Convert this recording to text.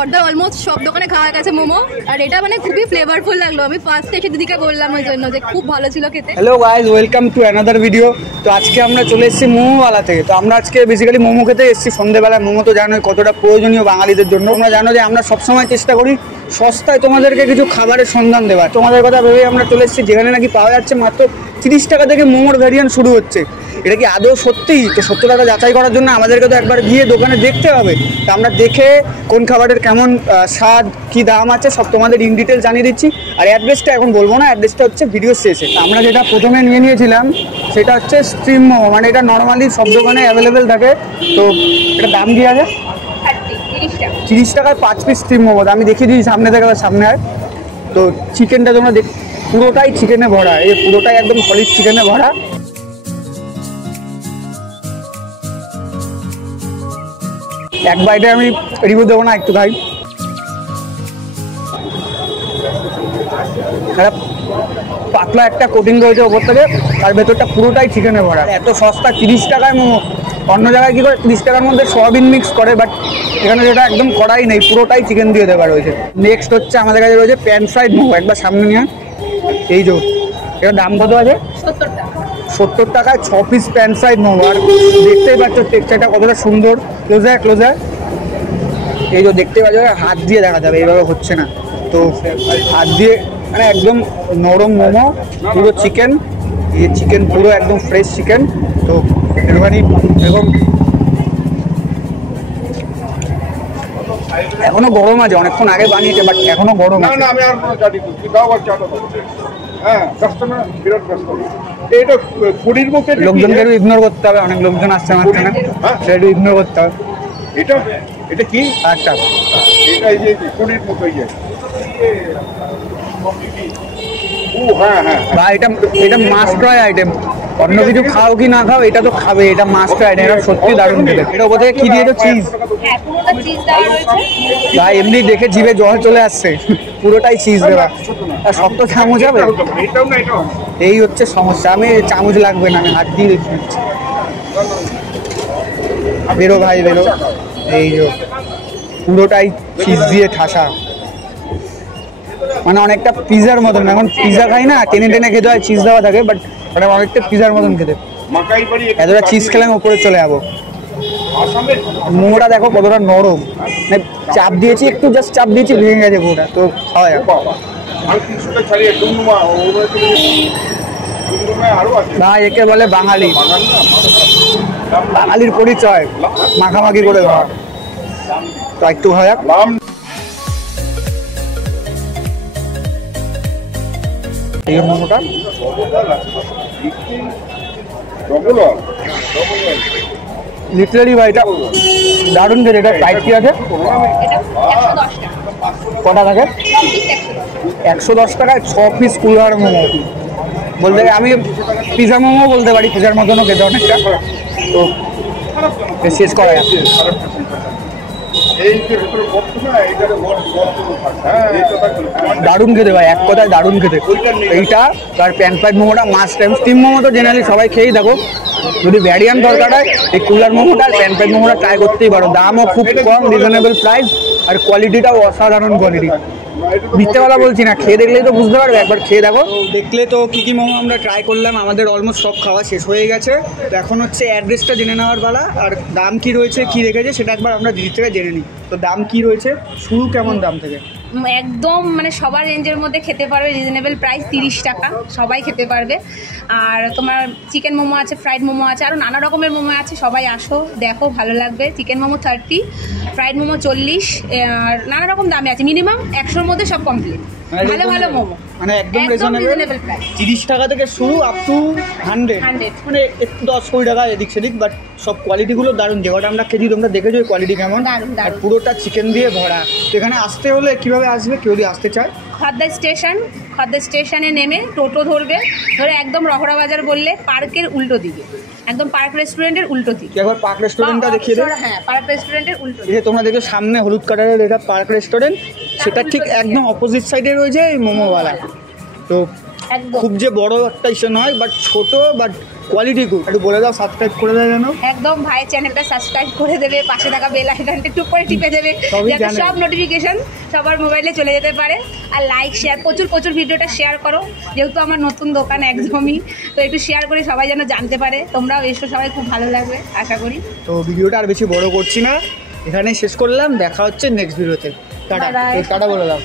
বর্দার almost সব দোকানে খাওয়া গেছে মোমো, আর এটা মানে খুবই ফ্লেভারফুল লাগলো। আমি ফার্স্টে এসে দিদিকে বললাম ওই জন্য যে খুব ভালো ছিল খেতে। Hello guys, welcome to another video. তো আজকে আমরা চলে এসেছি মোমোওয়ালা থেকে। তো আমরা আজকে বেসিক্যালি মোমো খেতে এসেছি সন্ধ্যেবেলায়। মোমো তো জানোই কতটা প্রয়োজনীয় বাঙালিদের জন্য। তোমরা জানো যে আমরা সবসময় চেষ্টা করি সস্তায় তোমাদেরকে কিছু খাবারের সন্ধান দেওয়ার। তোমাদের কথা ভেবেই আমরা চলে এসেছি যেখানে নাকি পাওয়া যাচ্ছে মাত্র 30 টাকা থেকে মোমোর ভ্যারিয়েন্ট শুরু হচ্ছে। এটা কি আদৌ সত্যিই? তো সত্যটাটা যাচাই করার জন্য আমাদেরকে তো একবার গিয়ে দোকানে দেখতে হবে। তো আমরা দেখে কোন খাবারের কেমন স্বাদ, কী দাম আছে সব তোমাদের ইন ডিটেল জানিয়ে দিচ্ছি। আর অ্যাড্রেসটা এখন বলবো না, অ্যাড্রেসটা হচ্ছে ভিডিও শেষে। আমরা যেটা প্রথমে নিয়েছিলাম সেটা হচ্ছে স্ট্রিম মোমো, মানে এটা নর্মালি সব দোকানে অ্যাভেলেবেল থাকে। তো এটা দাম কি আছে? 30 টাকায় 5 পিস স্ট্রিম মোমো। আমি দেখিয়ে দিই সামনে থেকে, সামনে আর। তো চিকেনটা তোমরা পুরোটাই চিকেনে ভরা, এই পুরোটাই একদম সলিড চিকেনে ভরা। এক বাইটে আমি রিভিউ দেবো না, একটু খাই। পাতলা একটা কোটিং রয়েছে ওপর থেকে, আর ভেতরটা পুরোটাই চিকেনে ভরা। এত সস্তা 30 টাকায় মোমো। অন্য জায়গায় কী করে 30 টাকার মধ্যে সয়াবিন মিক্স করে, বাট এখানে যেটা একদম কড়াই নেই, পুরোটাই চিকেন দিয়ে দেওয়া রয়েছে। নেক্সট হচ্ছে আমাদের কাছে রয়েছে প্যান ফ্রাইড মোমো। একবার সামনে নিয়ে, এই যে এটার দাম কত আছে? 70 টাকায় 6 পিস প্যান ফ্রাইড মোমো। আর দেখতেই পাচ্ছ টেক্সচারটা কতটা সুন্দর। ক্লোজার এই যে দেখতে পাচ্ছ, হাত দিয়ে দেখা যাবে, এইভাবে হচ্ছে না। তো হাত দিয়ে মানে একদম নরম মোমো, পুরো চিকেন, এই চিকেন পুরো একদম ফ্রেশ চিকেন। তো একটুখানি এরকম এখনো গরম আছে, অনেকক্ষণ আগে বানিয়েছে বাট এখনো গরম আছে। লোকজনকে একটু ইগনোর করতে হবে, অনেক লোকজন আসছে আমার এখানে, সেটা একটু ইগনোর করতে হবে। এটা কি আচ্ছা, এটা এই যে কোনের মতো এই যে বা এটা মাস্ট ট্রাই আইটেম। অন্য কিছু খাও কি না খাও, এটা তো খাবে, এটা মাস্ট ট্রাই আইটেম। এটা সত্যি দারুণ খেতে। এটা ওপর থেকে কি দিয়েছো? চিজ। ভাই এমনি দেখে জিভে জল চলে আসছে, পুরোটাই চিজ দেওয়া। আর শক্ত চামচ হবে, এই হচ্ছে সমস্যা। আমি চামচ লাগবে না, আমি হাত দিয়ে দেখি। বেরো ভাই বেরো, এই যে পুরোটাই চিজ দিয়ে ঠাসা, মানে অনেকটা পিজার মতন। এখন পিজা খাই না, টেনে টেনে খেতে হয়, চিজ দেওয়া থাকে, বাট ওটা অনেকটা পিজার মতন খেতে। এতটা চিজ খেলে আমি উপরে চলে যাবো। মোমোটা দেখো কতটা নরম, মানে চাপ দিয়েছি, একটু জাস্ট চাপ দিয়েছি, ভেঙে গেছে পুরোটা। তো খাওয়া যাবে। ভাই একে বলে বাঙালি, বাঙালির পরিচয় মাখামাখি করে খাওয়া। তো একটু খাওয়া যাক। এই মোমোটা লিটারালি ভাই এটা দারুণ খেতে। এটা প্রাইস কি আছে? কটা থাকে? 110 টাকায় 6 পিস কুলার মোমো। বলতে আমি পিজা মোমো বলতে পারি, পিজার মতনও খেতে অনেকটা। তো শেষ করা যাচ্ছে। দারুণ খেতে ভাই, এক কথায় দারুণ খেতে। এইটা আর প্যান ফ্রাইড মোমোটা মাস্ট টাইম। স্টিম মোমো তো জেনারেলি সবাই খেয়েই দেখো। যদি ভ্যারিয়েন্ট দরকার হয়, এই কুলার মোমোটা আর প্যান ফ্রাইড মোমোটা ট্রাই করতেই পারো। দামও খুব কম, রিজনেবল প্রাইস, আর কোয়ালিটিটাও অসাধারণ কোয়ালিটি। মিথ্যে কথা বলছি না, খেয়ে দেখলেই তো বুঝতে পারবে, একবার খেয়ে দেখো। দেখলে তো কী কী মোমো আমরা ট্রাই করলাম, আমাদের অলমোস্ট সব খাওয়া শেষ হয়ে গেছে। তো এখন হচ্ছে অ্যাড্রেসটা জেনে নেওয়ার পালা, আর দাম কি রয়েছে, কি রেখেছে সেটা একবার আমরা দিদির থেকে জেনে নিই। তো দাম কি রয়েছে, শুরু কেমন দাম থেকে? একদম মানে সবার রেঞ্জের মধ্যে খেতে পারবে, রিজনেবল প্রাইস 30 টাকা, সবাই খেতে পারবে। আর তোমার চিকেন মোমো আছে, ফ্রাইড মোমো আছে, আরও নানা রকমের মোমো আছে। সবাই আসো, দেখো, ভালো লাগবে। চিকেন মোমো 30, ফ্রাইড মোমো 40, আর নানা রকম দামে আছে। মিনিমাম 100-র মধ্যে সব কমপ্লিট। ভালো ভালো মোমো, মানে একদম রিজনেবল প্রাইস। 30 টাকা থেকে শুরু আপ টু 100, মানে একটু 10-20 টাকা এদিক সেদিক, বাট সব কোয়ালিটিগুলো দারুণ। যে কটা আমরা খেয়েছি তোমরা দেখেছো কোয়ালিটি কেমন, আর পুরোটা চিকেন দিয়ে ভরা। তো এখানে আসতে হলে কিভাবে আসবে কেউ যদি আসতে চায়? খদ্দার স্টেশনে নেমে টোটো ধরবে, ধরে একদম রহরা বাজার বললে পার্কের উল্টো দিকে, একদম পার্ক রেস্টুরেন্টের উল্টো দিকে। একবার পার্ক রেস্টুরেন্টটা দেখিয়ে দাও। হ্যাঁ, পার্ক রেস্টুরেন্টের উল্টো দিকে তোমরা দেখো, সামনে হলুদ কালারের এটা পার্ক রেস্টুরেন্ট, সেটা ঠিক একদম অপোজিট সাইডে রয়েছে এই মোমোওয়ালা। তো খুব যে বড় একটা ইস্যু নয়, বাট ছোট, বাট কোয়ালিটি গুড। একটু বলে দাও সাবস্ক্রাইব করে দেয় যেন। একদম ভাই চ্যানেলটা সাবস্ক্রাইব করে দেবে, পাশে থাকা বেল আইকনটা একটু করে টিপে দেবে সবই যাতে জানে। সব নোটিফিকেশন সবার মোবাইলে চলে যেতে পারে। আর লাইক শেয়ার প্রচুর ভিডিওটা শেয়ার করো, যেহেতু আমার নতুন দোকান একদমই, তো একটু শেয়ার করে সবাই যেন জানতে পারে। তোমরাও এসো, সবাই খুব ভালো লাগবে আশা করি। তো ভিডিওটা আর বেশি বড় করছি না, এখানেই শেষ করলাম। দেখা হচ্ছে নেক্সট ভিডিওতে। টাটা। Bye bye. টাটা বলে দাও।